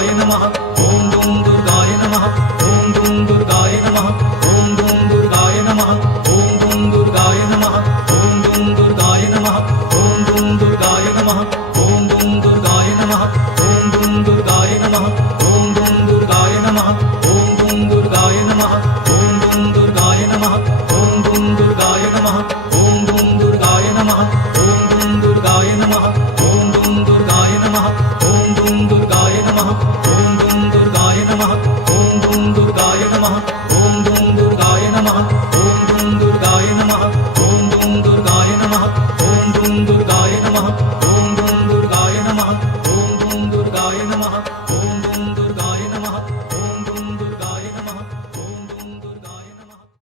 दुर्गाय नमः ओम दुम दुर्गाय नमः ओम दुम दुर्गाय नमः ओम दुम दुर्गाय नमः ओम दुम दुर्गाय नमः ओम दुम दुर्गाय नमः ओम दुम दुर्गाय नमः ओम दुम दुर्गाय नमः ओम दुम दुर्गाय नमः ओम दुम दुर्गाय नमः ओम दुम दुर्गाय नमः ओम दुम दुर्गाय नमः ओम दुम दुर्गाय नमः ओम दुम दुर्गाय नमः ओम दुम दुर्गाय नमः ओम दुम दुर्गाय नमः ओम दुम दुर्गाय नमः ओम दुम दुर्गाय नमः ओम दुम